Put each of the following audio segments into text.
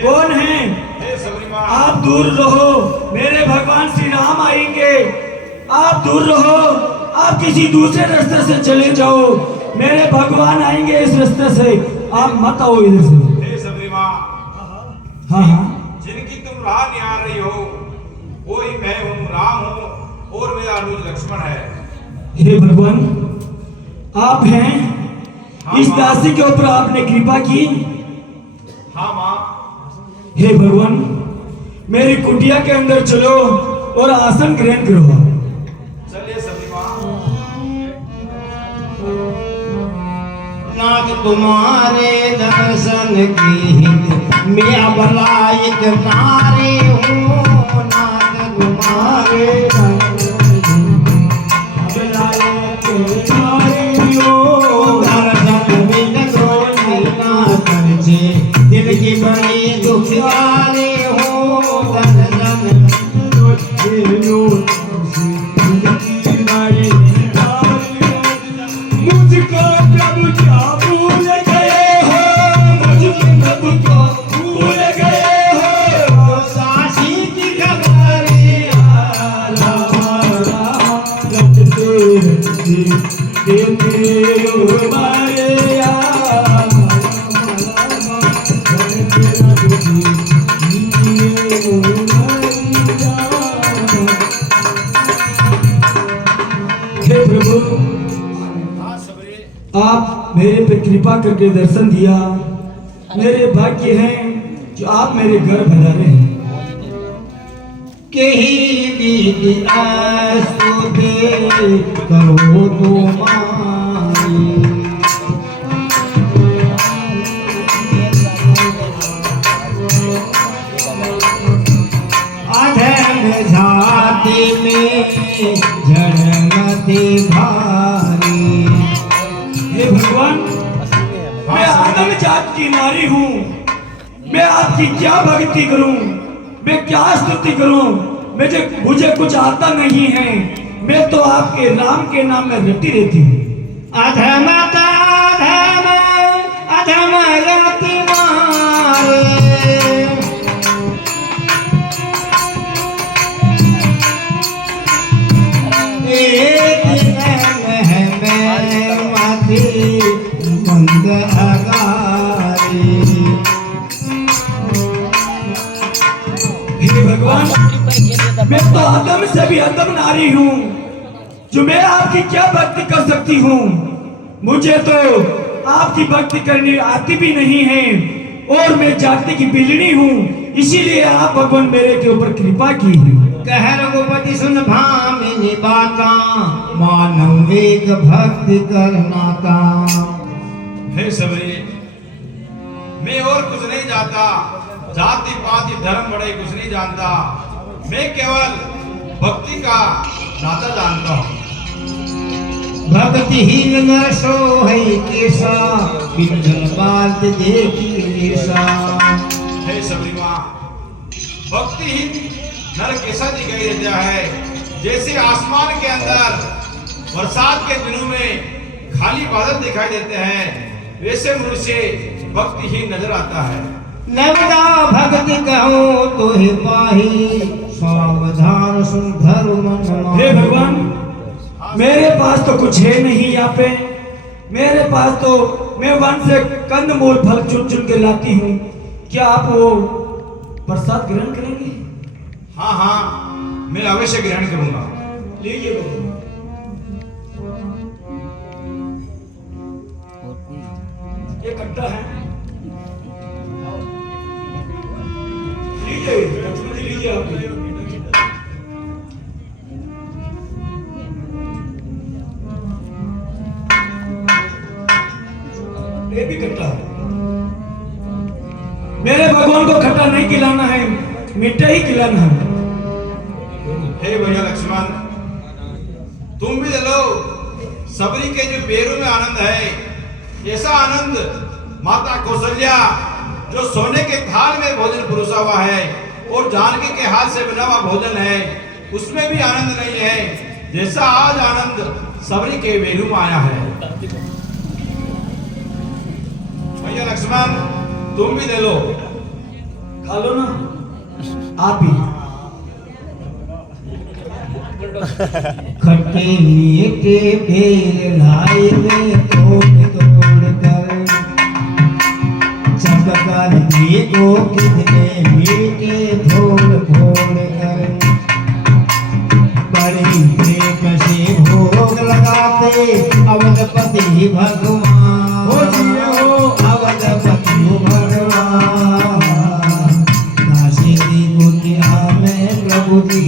कौन है? आप दूर रहो, मेरे भगवान श्री राम आएंगे। आप दूर रहो, आप किसी दूसरे रास्ते से चले जाओ, मेरे भगवान आएंगे इस रास्ते से, आप मत आओ इधर से। हे सबरी माँ, हाँ हाँ, जिनकी तुम राह निहार रही हो वही मैं हूँ, राम हूँ और मेरा अनुज लक्ष्मण है। हे भगवान, आप हैं? हाँ, इस माँ। दासी के ऊपर आपने कृपा की। हाँ माँ। हे भगवान, मेरी कुटिया के अंदर चलो और आसन ग्रहण करो। चलिए सबरी माँ। नाथ तुम्हारे दर्शन की मैं बलायक नारी हूँ, नाथ तुम्हारे दिल की बड़ी दुखियारी हो, मुझको प्रभु क्या भूल गए हो, मुझको प्रभु क्या भूल गए हो, सासी की खबरिया हे प्रभु, हाँ सबरी। आप मेरे पे कृपा करके दर्शन दिया। मेरे भाग्य हैं जो आप मेरे घर पधारे हैं। कहीं भी स्तुति करो तुम्हारी, अधम जाति में जन्मति भारी। हे भगवान, मैं आदम जात की नारी हूँ, मैं आपकी क्या भक्ति करूं, मैं क्या स्तुति करूं, मुझे कुछ आता नहीं है। मैं तो आपके राम के नाम में रटी रहती हूँ। अधम अधम अधम जाति मारे, एक है मैं माथी बंद अगारी। हे भगवान, मैं तो आदम से भी अदम नारी हूँ, जो मैं आपकी क्या भक्ति कर सकती हूँ। मुझे तो आपकी भक्ति करनी आती भी नहीं है, और मैं जाति की बिजली हूँ, इसीलिए आप भगवान मेरे के ऊपर कृपा की है। कह रघुपति सुन भामिनी बाता, मानव एक भक्ति करनाता। हे सबरी, मैं और कुछ नहीं जानता, जाति पाति धर्म बड़े कुछ नहीं जानता, मैं केवल भक्ति का नाता जानता हूँ। भक्तिहीन नर सो है केसा, बिंदन बात देखी ऐसा। हे सबरी माँ, भक्तिहीन नर कैसा दिखाई देता है, जैसे आसमान के अंदर बरसात के दिनों में खाली बादल दिखाई देते हैं, वैसे मनुष्य भक्तिहीन नजर आता है। नवदा भक्ति कहो तो हे पाही, सावधान सुन धर्म मन। हे भगवान, मेरे पास तो कुछ है नहीं यहाँ पे। मेरे पास तो मैं वन से कंदमूल फल चुन चुन के लाती हूँ। क्या आप वो प्रसाद ग्रहण करेंगे? हाँ हाँ, मैं अवश्य ग्रहण करूंगा। लीजिए भगवान। ये कट्टा है, लीजिए लक्ष्मण जी, लीजिए आप लीजिए। ये भी खट्टा है। मेरे भगवान को खट्टा नहीं खिलाना है, मीठा ही खिलाना है। हे भैया लक्ष्मण, तुम भी ले लो। सबरी के जो पैरों में आनंद है, ऐसा आनंद माता कौशल्या जो सोने के थाल में भोजन परोसा हुआ है और जानकी के हाथ से बना हुआ भोजन है, उसमें भी आनंद नहीं है जैसा आज आनंद सबरी के वेलू में आया है। भैया लक्ष्मण, तुम भी ले लो। खा लो ना आप ही। खट्टे मीठे भेल लाई में तोड़ तोड़ कर चमकार को कितने मीठे फोड़ फोड़ कर बड़ी प्रेम से भोग लगाते अवधपति भगवान हो जिए हो। अवधपति भगवान काशी की कुटिया में प्रभु जी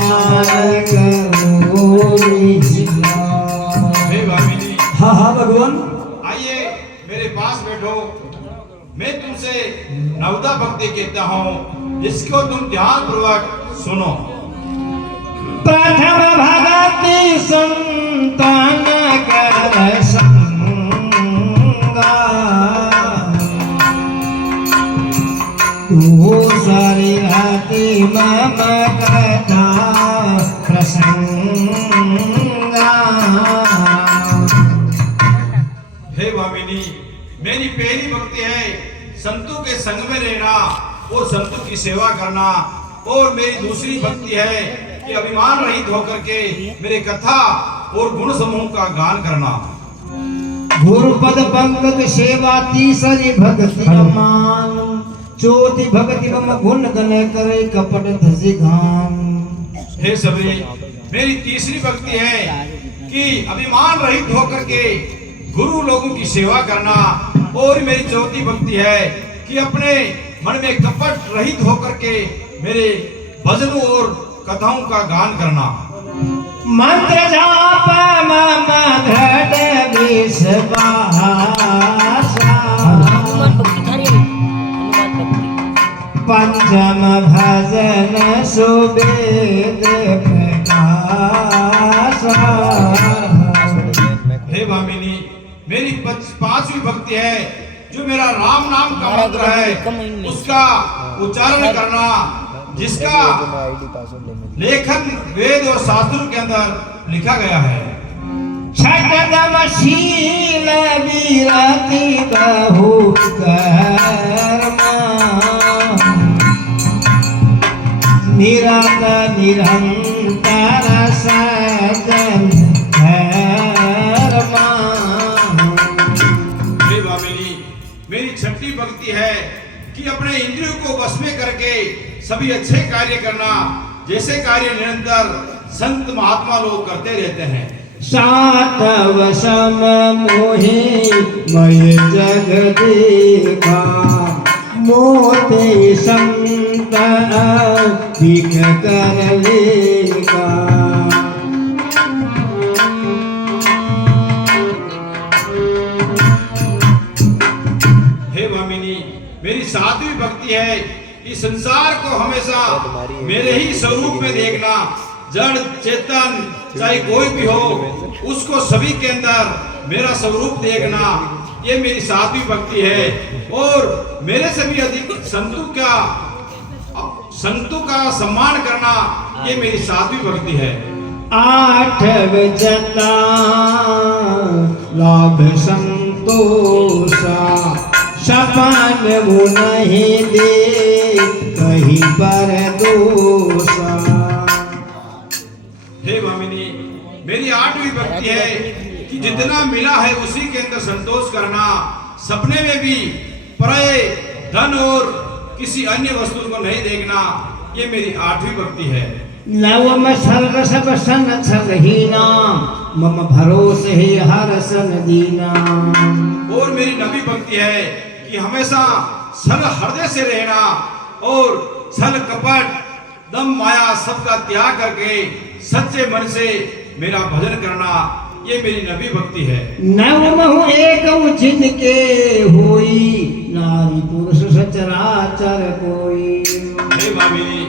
आए करो लीला। हे भामिनी, हाँ हाँ भगवान, आइए मेरे पास बैठो। मैं तुमसे नवदा भक्ति कहता हूँ, जिसको तुम ध्यान पूर्वक सुनो। प्रथम भगति संतान कर संगा दूसरी राति मम कथा प्रसंगा। हे भामिनी, मेरी पहली भक्ति है संतों के संग में रहना और संतों की सेवा करना, और मेरी दूसरी भक्ति है कि अभिमान रहित होकर के मेरे कथा और गुण समूह का गान करना। गुरुपद पंकज सेवा तीसरी भक्ति अमान चौथी भक्ति मम गुण गण करे कपट धसी घाम। हे सबरी, मेरी तीसरी भक्ति है कि अभिमान रहित होकर के गुरु लोगों की सेवा करना, और मेरी चौथी भक्ति है कि अपने मन में कपट रहित होकर के मेरे भजनों और कथाओं का गान करना। मंत्र जाप मम दृढ़ विश्वास हनुमान भक्ति थारी है, हनुमान भक्ति। पंचम भजन सुवेद प्रकाश। हे भामिनी, मेरी पांचवी भक्ति है जो मेरा राम नाम का मंत्र है उसका उच्चारण करना, जिसका लेखन वेद और शास्त्रों के अंदर लिखा गया है। छठम शील विरति बहु कर्मा निरत निरंतर सजन धर्मा। हे भामिनी, मेरी छठी भक्ति है कि अपने इंद्रियों को वश में करके सभी अच्छे कार्य करना, जैसे कार्य निरंतर संत महात्मा लोग करते रहते हैं। सातव सम मोहि मय जग देखा मोते संत दिख कर लेगा। हे भामिनी, मेरी सातवीं भक्ति है कि संसार को हमेशा मेरे ही स्वरूप में देखना, जड़ चेतन चाहे कोई भी हो उसको सभी के अंदर मेरा स्वरूप देखना, ये मेरी सातवीं भक्ति है। और मेरे से भी अधिक संतों का सम्मान करना, ये मेरी सातवीं भक्ति है। आठव जता लाभ संतोषा सपन वो नहीं दे कहीं पर दोषा। हे भामिनी, मेरी आठवीं भक्ति है कि जितना मिला है उसी के अंदर संतोष करना, सपने में भी पराये धन और किसी अन्य वस्तु को नहीं देखना, ये मेरी आठवीं भक्ति है। नवम सर्व सब सन छलहीना मम भरोसे ही हर सन दीना। और मेरी नवी भक्ति है कि हमेशा सल हृदय से रहना और छल कपट दम माया सबका त्याग करके सच्चे मन से मेरा भजन करना, ये मेरी नवी भक्ति है। नवमहु एक जिनके होई नारी पुरुष सचराचर कोई। हे भामिनी,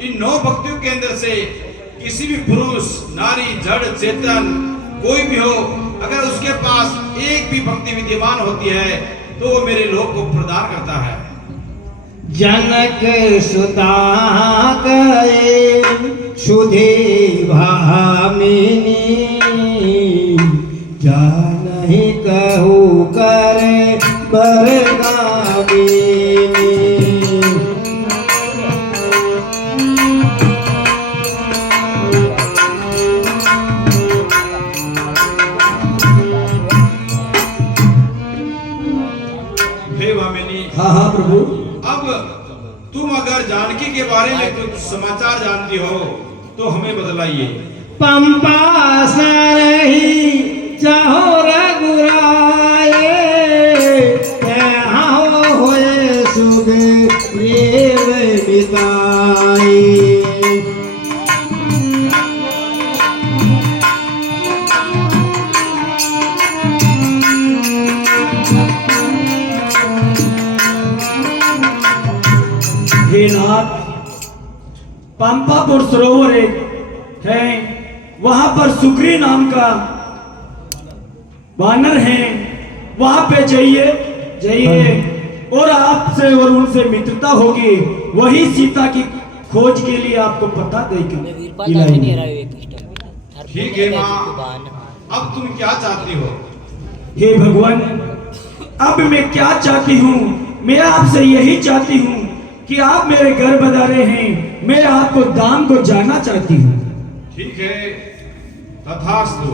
इन 9 भक्तियों के अंदर से किसी भी पुरुष नारी जड़ चेतन कोई भी हो, अगर उसके पास एक भी भक्ति विद्यमान होती है तो वो मेरे लोक को प्रदान करता है। जनक सुता गए सुधे भामिनी जानहि कहू करे बरगामिनी। प्रभु। अब तुम अगर जानकी के बारे में कुछ समाचार जानती हो तो हमें बतलाइए। पंपा सरही चाहो रघुराए, यहाँ होए सुग्रीव बिताए। हे नाथ, पंपापुर सरोवर एक है, वहां पर सुग्री नाम का वानर है, वहां पे जाइए जाइए और आपसे और उनसे मित्रता होगी, वही सीता की खोज के लिए आपको पता देगी। मैं वीरपाल दास नहीं रहा एक इष्ट। ठीक है माँ, अब तुम क्या चाहती हो? हे भगवान, अब मैं क्या चाहती हूँ, मैं आपसे यही चाहती हूँ कि आप मेरे घर बधारे हैं, मैं आपको दाम को जानना चाहती हूँ। ठीक है, तथास्तु।